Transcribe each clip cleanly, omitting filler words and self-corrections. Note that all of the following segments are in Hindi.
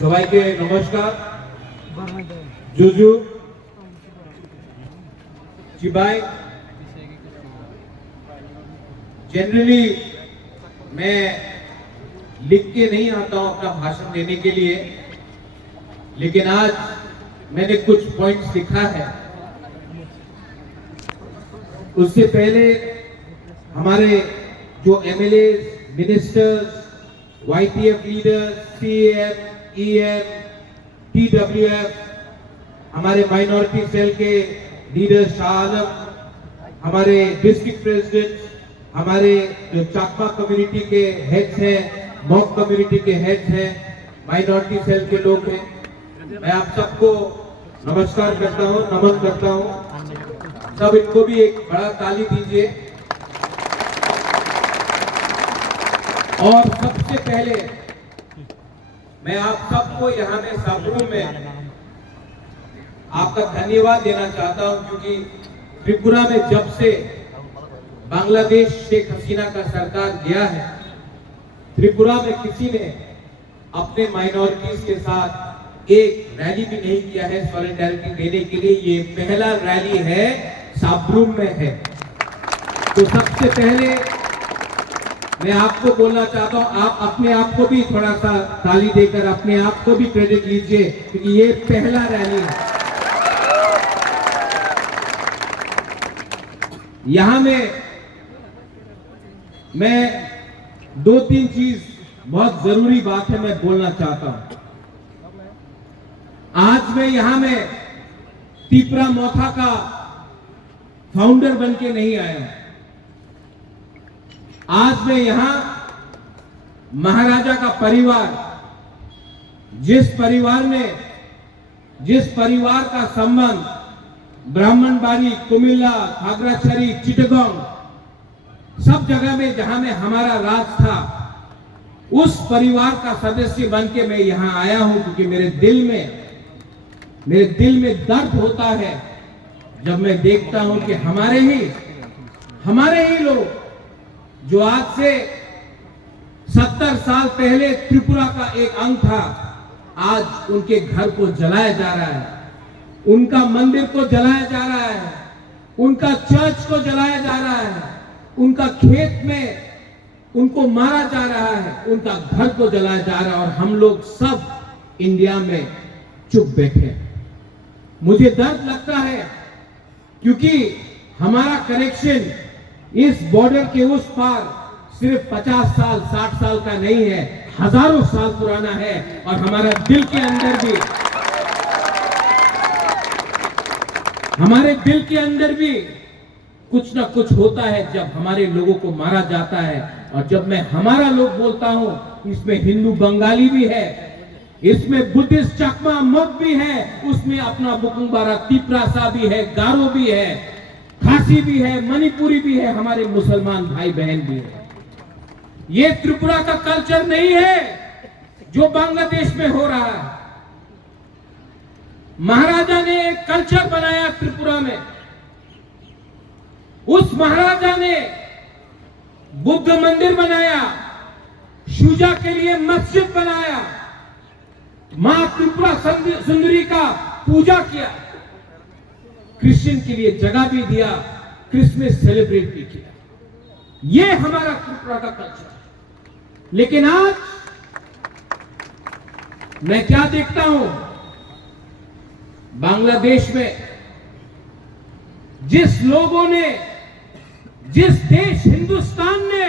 সবাইকে নমস্কার। जुजू चिबाई जनरली मैं लिख के नहीं आता हूं अपना भाषण देने के लिए, लेकिन आज मैंने कुछ पॉइंट्स लिखा है। उससे पहले हमारे जो MLA, ministers, YPF leaders, CM, EM, TWF, हमारे माइनॉरिटी सेल के लीडर शाह आलम, हमारे डिस्ट्रिक्ट प्रेसिडेंट, हमारे जो चाकमा कम्युनिटी के हेड्स हैं, मॉक कम्युनिटी के हेड्स हैं, माइनॉरिटी सेल के लोग हैं, मैं आप सबको नमस्कार करता हूं, नमन करता हूं। सब इनको भी एक बड़ा ताली दीजिए। और सबसे पहले मैं आप सबको यहाँ में साबरूम में आपका धन्यवाद देना चाहता हूं, क्योंकि त्रिपुरा में जब से बांग्लादेश शेख हसीना का सरकार गया है, त्रिपुरा में किसी ने अपने माइनॉरिटीज के साथ एक रैली भी नहीं किया है सॉलिडारिटी देने के लिए। ये पहला रैली है, साबरूम में है। तो सबसे पहले मैं आपको बोलना चाहता हूं, आप अपने आप को भी थोड़ा सा ताली देकर अपने आप को भी क्रेडिट लीजिए, क्योंकि ये पहला रैली है। यहां में मैं दो तीन चीज बहुत जरूरी बात है मैं बोलना चाहता हूं। आज मैं यहां में तिपरा मोथा का फाउंडर बनके नहीं आया हूं। आज मैं यहां महाराजा का परिवार, जिस परिवार का संबंध ब्राह्मणबाड़ी, कुमिल्ला, खागराछड़ी, चिटगांव सब जगह में जहां में हमारा राज था, उस परिवार का सदस्य बनके मैं यहां आया हूं, क्योंकि मेरे दिल में दर्द होता है जब मैं देखता हूं कि हमारे ही लोग जो आज से 70 साल पहले त्रिपुरा का एक अंग था, आज उनके घर को जलाया जा रहा है, उनका मंदिर को जलाया जा रहा है, उनका चर्च को जलाया जा रहा है, उनका खेत में उनको मारा जा रहा है, उनका घर को जलाया जा रहा है, और हम लोग सब इंडिया में चुप बैठे। मुझे दर्द लगता है, क्योंकि हमारा कनेक्शन इस बॉर्डर के उस पार सिर्फ 50 साल 60 साल का नहीं है, हजारों साल पुराना है। और हमारे दिल के अंदर भी कुछ ना कुछ होता है जब हमारे लोगों को मारा जाता है। और जब मैं हमारा लोग बोलता हूं, इसमें हिंदू बंगाली भी है, इसमें बुद्धिस्ट चकमा मग भी है, उसमें अपना बुकुंबारा तिपरासा भी है, गारो भी है, खासी भी है, मणिपुरी भी है, हमारे मुसलमान भाई बहन भी है। ये त्रिपुरा का कल्चर नहीं है जो बांग्लादेश में हो रहा है। महाराजा ने एक कल्चर बनाया त्रिपुरा में। उस महाराजा ने बुद्ध मंदिर बनाया, शुजा के लिए मस्जिद बनाया, मां त्रिपुरा सुंदरी का पूजा किया, क्रिश्चियन के लिए जगह भी दिया, क्रिसमस सेलिब्रेट भी किया। ये हमारा त्रिपुरा का कल्चर है। लेकिन आज मैं क्या देखता हूं, बांग्लादेश में जिस देश हिंदुस्तान ने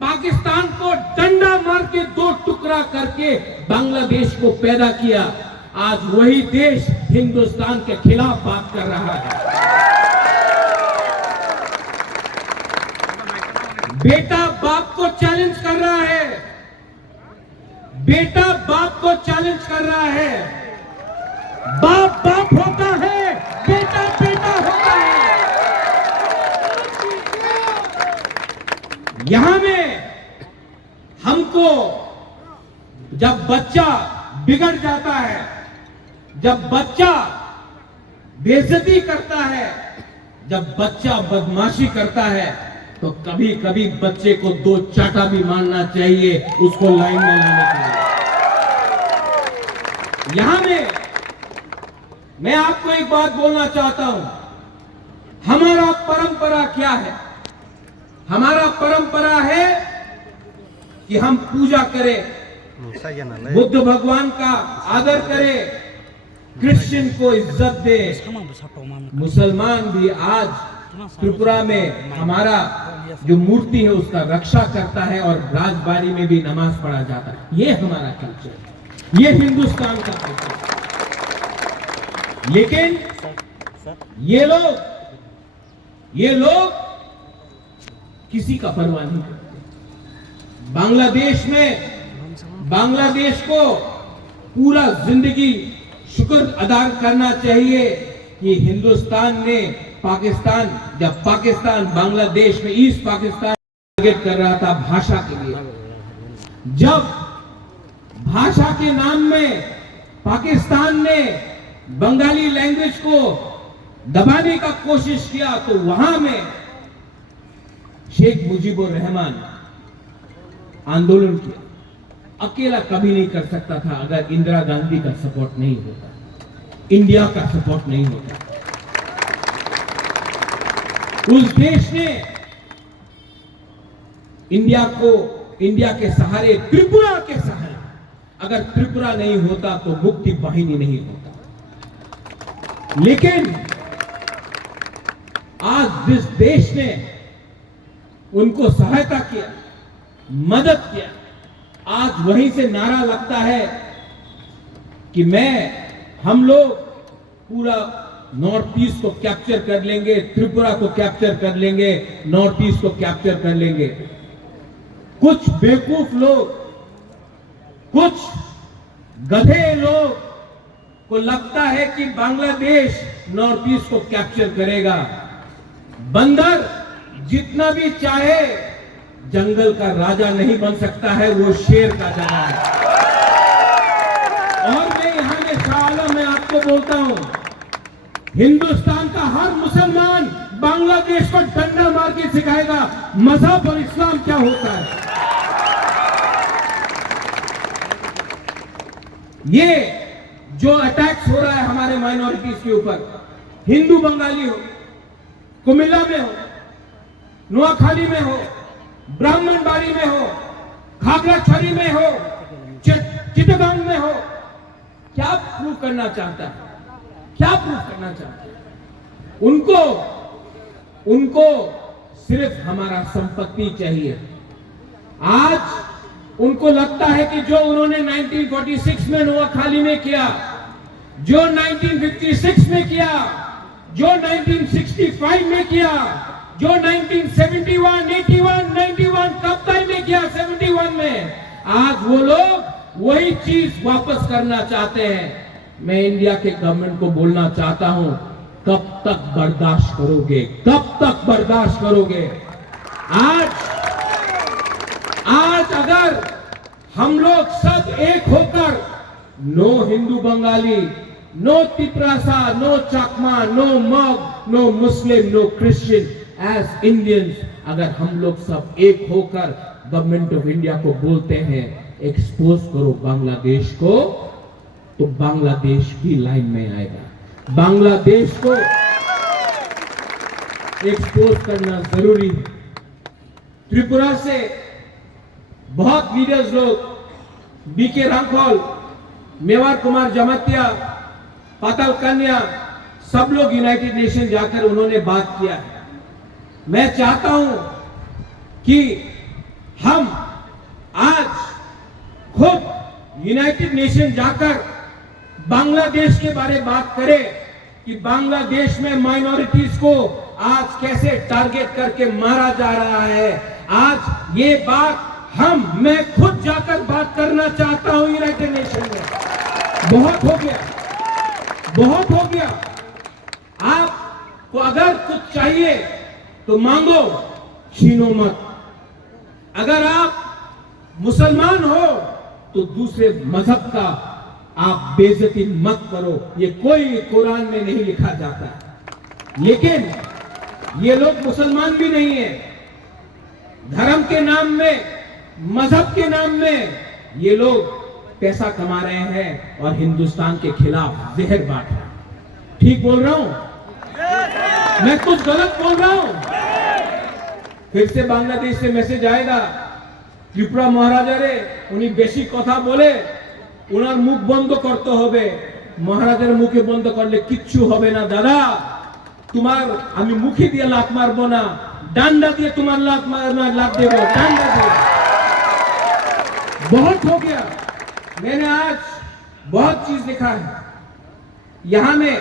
पाकिस्तान को डंडा मार के 2 टुकड़ा करके बांग्लादेश को पैदा किया, आज वही देश हिंदुस्तान के खिलाफ बात कर रहा है। बेटा बाप को चैलेंज कर रहा है, बेटा बाप को चैलेंज कर रहा है। बाप बाप होता है, बेटा बेटा होता है। यहां में हमको जब बच्चा बिगड़ जाता है, जब बच्चा बेइज्जती करता है, जब बच्चा बदमाशी करता है, तो कभी कभी बच्चे को 2 चाटा भी मारना चाहिए उसको लाइन में लाने के लिए। यहां मैं आपको एक बात बोलना चाहता हूं। हमारा परंपरा क्या है? हमारा परंपरा है कि हम पूजा करें, बुद्ध भगवान का आदर करें, क्रिश्चियन को इज्जत दे। मुसलमान भी आज त्रिपुरा में हमारा जो मूर्ति है उसका रक्षा करता है और राजबाड़ी में भी नमाज पढ़ा जाता है। ये हमारा कल्चर है, ये हिंदुस्तान का कल्चर है। लेकिन ये लोग किसी का परवाह नहीं करते। बांग्लादेश को पूरा जिंदगी शुक्र अदा करना चाहिए कि हिंदुस्तान ने जब पाकिस्तान बांग्लादेश में ईस्ट पाकिस्तान टारगेट कर रहा था भाषा के लिए, जब भाषा के नाम में पाकिस्तान ने बंगाली लैंग्वेज को दबाने का कोशिश किया, तो वहां में शेख मुजीबुर रहमान आंदोलन किया। अकेला कभी नहीं कर सकता था अगर इंदिरा गांधी का सपोर्ट नहीं होता, इंडिया का सपोर्ट नहीं होता। उस देश ने इंडिया के सहारे, त्रिपुरा के सहारे, अगर त्रिपुरा नहीं होता तो मुक्ति वाहिनी नहीं होता। लेकिन आज जिस देश ने उनको सहायता किया, मदद किया, आज वहीं से नारा लगता है कि हम लोग पूरा नॉर्थ ईस्ट को कैप्चर कर लेंगे, त्रिपुरा को कैप्चर कर लेंगे, नॉर्थ ईस्ट को कैप्चर कर लेंगे। कुछ बेवकूफ लोग, कुछ गधे लोग को लगता है कि बांग्लादेश नॉर्थ ईस्ट को कैप्चर करेगा। बंदर जितना भी चाहे जंगल का राजा नहीं बन सकता है, वो शेर का राजा है। और मैं यहां में शाह में आपको बोलता हूं, हिंदुस्तान का हर मुसलमान बांग्लादेश को डंडा मार के सिखाएगा मजहब और इस्लाम क्या होता है। ये जो अटैक्स हो रहा है हमारे माइनॉरिटीज के ऊपर, हिंदू बंगाली हो, कुमिल्ला में हो, नुआखाली में हो, ब्राह्मणबाड़ी में हो, खागड़ाछड़ी में हो, चिटगांव में हो, क्या प्रूव करना चाहता है? क्या प्रूव करना चाहता है? उनको सिर्फ हमारा संपत्ति चाहिए। आज उनको लगता है कि जो उन्होंने 1946 में नुआखाली में किया, जो 1956 में किया, जो 1965 में किया, जो 1971, 81, 91 कब तक में किया, 71 में, आज वो लोग वही चीज वापस करना चाहते हैं। मैं इंडिया के गवर्नमेंट को बोलना चाहता हूं, कब तक बर्दाश्त करोगे? कब तक बर्दाश्त करोगे? आज अगर हम लोग सब एक होकर, no Hindu Bengali, no Tiprasa, no Chakma, no Mog, no Muslim, no Christian, as Indians, अगर हम लोग सब एक होकर गवर्नमेंट ऑफ इंडिया को बोलते हैं एक्सपोज करो बांग्लादेश को, तो बांग्लादेश भी लाइन में आएगा। बांग्लादेश को एक्सपोज करना जरूरी है। त्रिपुरा से बहुत लीडर्स लोग, बीके रामफल, मेवाड़ कुमार जमातिया, पाताल कन्या, सब लोग यूनाइटेड नेशन जाकर उन्होंने बात किया है। मैं चाहता हूं कि हम आज खुद यूनाइटेड नेशन जाकर बांग्लादेश के बारे में बात करें कि बांग्लादेश में माइनॉरिटीज को आज कैसे टारगेट करके मारा जा रहा है। आज ये बात मैं खुद जाकर बात करना चाहता हूं यूनाइटेड नेशन में। बहुत हो गया, बहुत हो गया। आपको अगर कुछ चाहिए तो मांगो, छीनो मत। अगर आप मुसलमान हो तो दूसरे मजहब का आप बेइज्जती मत करो। ये कोई कुरान में नहीं लिखा जाता है। लेकिन ये लोग मुसलमान भी नहीं है, के नाम में, मजहब के नाम में ये लोग पैसा कमा रहे हैं और हिंदुस्तान के खिलाफ जहर बांट रहे हैं। ठीक बोल रहा हूं? मैं कुछ गलत बोल रहा हूं? फिर से बांग्लादेश से मैसेज आएगा, त्रिपुरा महाराजा रे उन्हीं बेशी कथा बोले, उनार मुख बंद करते होबे। महाराजार मुखे बंद करले किच्छु होबे ना दादा, तुम्हार आमी मुखे दिए लात मारबो ना, डांडा दिए तुम्हार लात देबो, डांडा दिए। बहुत हो गया, मैंने आज बहुत चीज देखा है। यहां में